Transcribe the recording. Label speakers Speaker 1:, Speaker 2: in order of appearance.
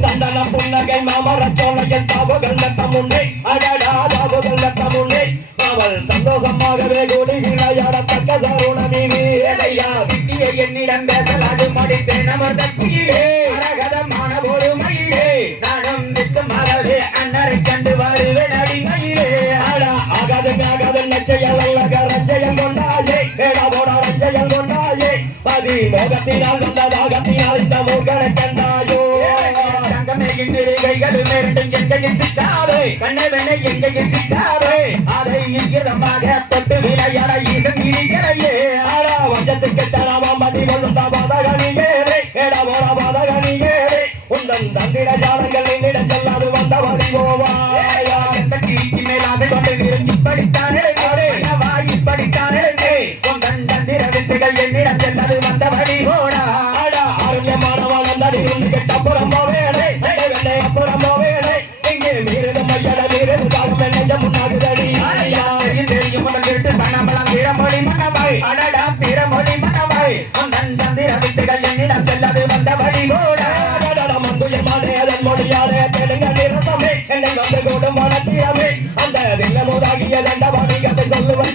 Speaker 1: சந்தனம் புன்னகை மாமர சோலையில் தாவுகள் நட்டமுண்டே அடடா தாவுகள் நட்டமுண்டே அவள் சந்தோஷமாகவே கூடி விளையாடத்தக்க தருணம் இது
Speaker 2: விட்டியை என்னிடம் பேசலாது மடித்தே அமர்ந்த குயிலே. அரகதமான ஒரு மயிலே நானும் நிற்குமாகவே அண்ணரை கண்டு வருவேன் அடிமையிலே
Speaker 1: ஆடா ஆகாது ஆகாது பதி மோகத்தினால் வந்த தாகத்தினால் இந்த மூர்கனை கண்டாயோ
Speaker 2: தங்கமே இன்னிரு கைகளும் எங்கையில் எங்கையில் அதை ஈரமாக தொட்டு விளையாட ஈசன்
Speaker 1: ஆடா வஞ்சத்துக்கு தராமாம் பட்டி கொள்ளும் ஏடா உந்தன் தந்திர ஜாலங்கள் என்னிடம் வந்த
Speaker 2: பேச்சுகள் என்னிடம் சென்றது வந்தபடி. போடா
Speaker 1: ஆடா ஆரோக்கியமான வாழ்ந்தடி இருந்து கெட்ட புறம்போ வேலை. வெள்ளை அப்புறம்போ வேலை. இங்கே மீறுது மையல மீறுது தாகம் என்ன முன்னாகுதடி
Speaker 2: தெரியும் கேட்டு பணமலம் வீரமொழி மனமாய் அடடா சீரமொழி மனமாய் தந்திர பேச்சுகள் என்னிடம் செல்லது வந்தபடி. போடா
Speaker 1: மொழியாலே தெலுங்க என்னை வந்து கூடும் அந்த வில்லமோதாகிய தண்டபாணி கதை சொல்லுவன்